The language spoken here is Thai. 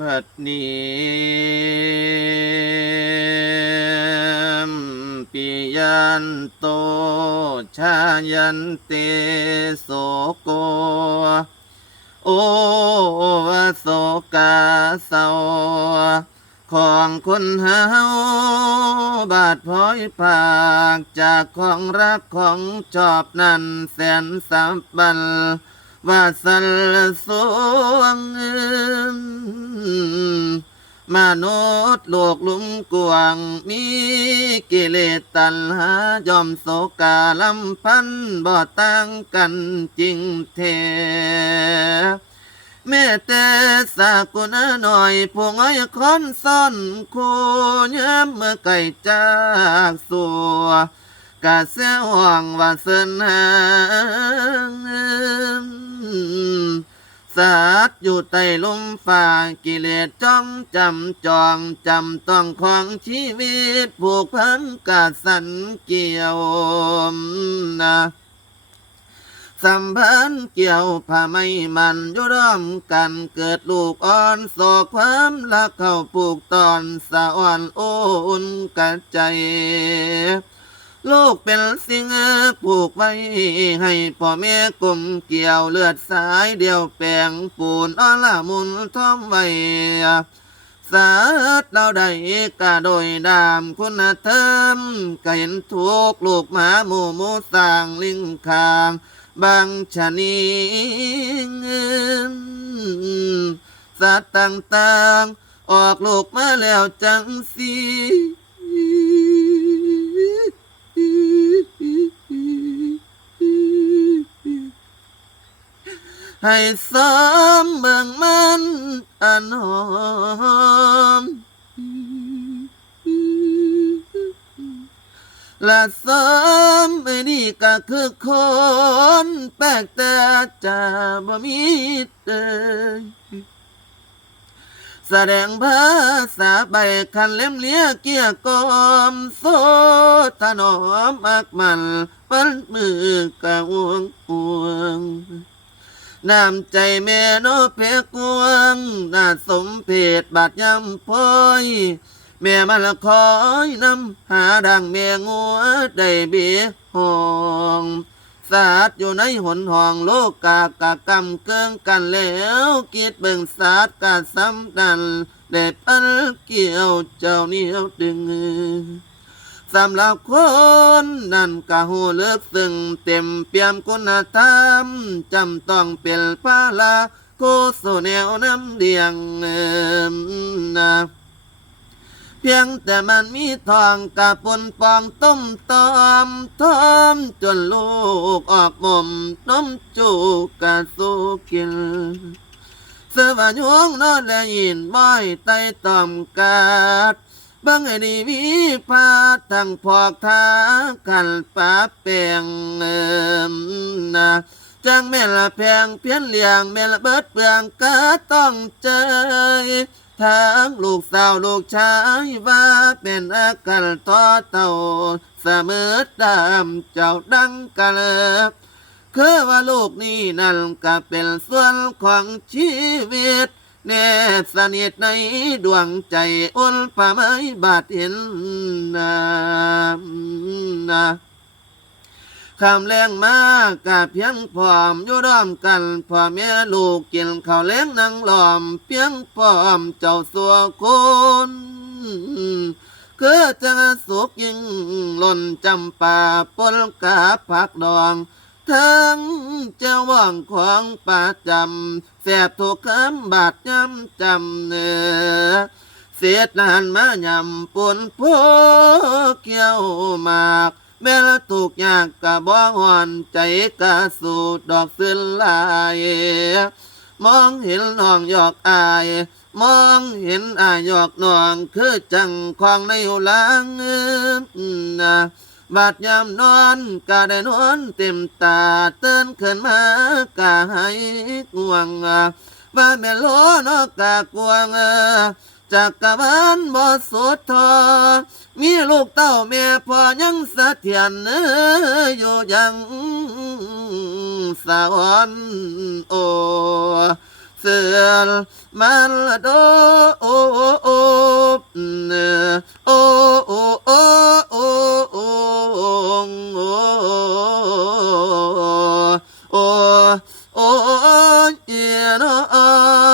บัดนี้ปิยันโตชายันเตโสโก โอวโสกาเสาของคนเฮาบาดพลอยผากจากของรักของชอบนั่นแสนสับบันว่าสันสวง มนุษย์โลกลุ่มกวางมีกิเลสตัณหายอมโศกาลำพันบ่ต่างกันจริงเทแม่แต่สากุณหน่อยพวงอ้อยคอนซ่อนคูย้ำเมื่อไก่จากสัวกะเสียห่วงว่าเสนหาง สัตว์อยู่ใต้ลมฟ้ากิเลสจ้องจำจองจำต้องของชีวิตผูกพันกาสันเกี่ยวนะสัมพันธ์เกี่ยวผ้าไม่มันยู่ร่วมกันเกิดลูกอ่อนโศกความรักเข้าปลูกตอนสะอ่อนโอนกัดใจ ลูกเป็นสิ่งผูกไว้ ให้พ่อแม่กลมเกี่ยวเลือดสายเดียวแปลงปูนอ้อละมุนท่อมไว้สาดเราได้กะโดยดามคุณธรรมก็เห็นทุกลูกหมาหมูหมูสร้างลิงคางบางชะนีสัตว์ต่างๆ ออกลูกมาแล้วจังสี ให้ซ้อมเบิ่งมันอันหอมและซ้อมไม่นี่ก็คือคนแปลกแต่จะบ่มีเตยแสดงภาษาใบคันเล่มเลียเกียกอมโซถนอมมากมันปันมือกะวงห่วง น้ำใจแม่นอเพกวงน่าสมเพชบาดยำพ้อยแม่มาละคอยนำหาดังแม่งัวได้เบียห้องสาดอยู่ในหนห้องโลกกากะกำเกิงกันแล้วกิดเบิ่งสาดกาซ้ำดันเด็ดพันเกี่ยวเจ้าเหนียวดึง สำหรับคนนั่นกะหูเลือกซึ่งเต็มเปี่ยมคุณธรรมจำต้องเป็นพาลาโคโซแนวน้ำเดียงเอิ่มนะเพียงแต่มันมีทองกับปนปองต้มตอมทอมจนลูกออกมุมน้มจูกะสูกินเสื้อผ้ายวงนอนและยินบ่อยไต่ตอมกาด บางไอ้นี่มีพาทั้งพอกทากันปาแปลงเอิมนะจังแม่ละแพงเพี้ยนเลียงแม่ละเบิดเปลืองก็ต้องเจอทั้งลูกสาวลูกชายว่าเป็นอาการต่อเต่าเสมอตามเจ้าดังกะเลิบคือว่าลูกนี้นั่นก็เป็นส่วนของชีวิต แนบสนิทในดวงใจอ้นป่าไม้บาดเห็นนานะคำแรงมากกะเพียงพร้อมอยู่ร่วมกันพ่อแม่ลูกกินข้าวเลี้ยงนังหลอม เพียงพร้อมเจ้าสัวคนคือจะสุกยิ่งล่นจำป่าปนกาผักดอง ทั้ง ว่างของป่าจำแสบถูกคำบาดย้ำจำเนื้อเสียดนานมายำปนพวกเกี่ยวมากแม่ละถูกยากกะบ่หวนใจกะสูดดอกสิ้นลายมองเห็นน้องหยอกอาย มองเห็นอายหยอกน้องคือจังของในหูหลังนะ บาดยามนอนก็ได้นอนเต็มตาเตือนขึ้นมากะให้ง่วงว่าแม่โลนอกกะกวงจากกะบ้านบ่สุดทอ มีลูกเต้าแม่พอยังสะเทียนเอออยู่ยังสะวรโอเสือมันโดโ on, on, and on.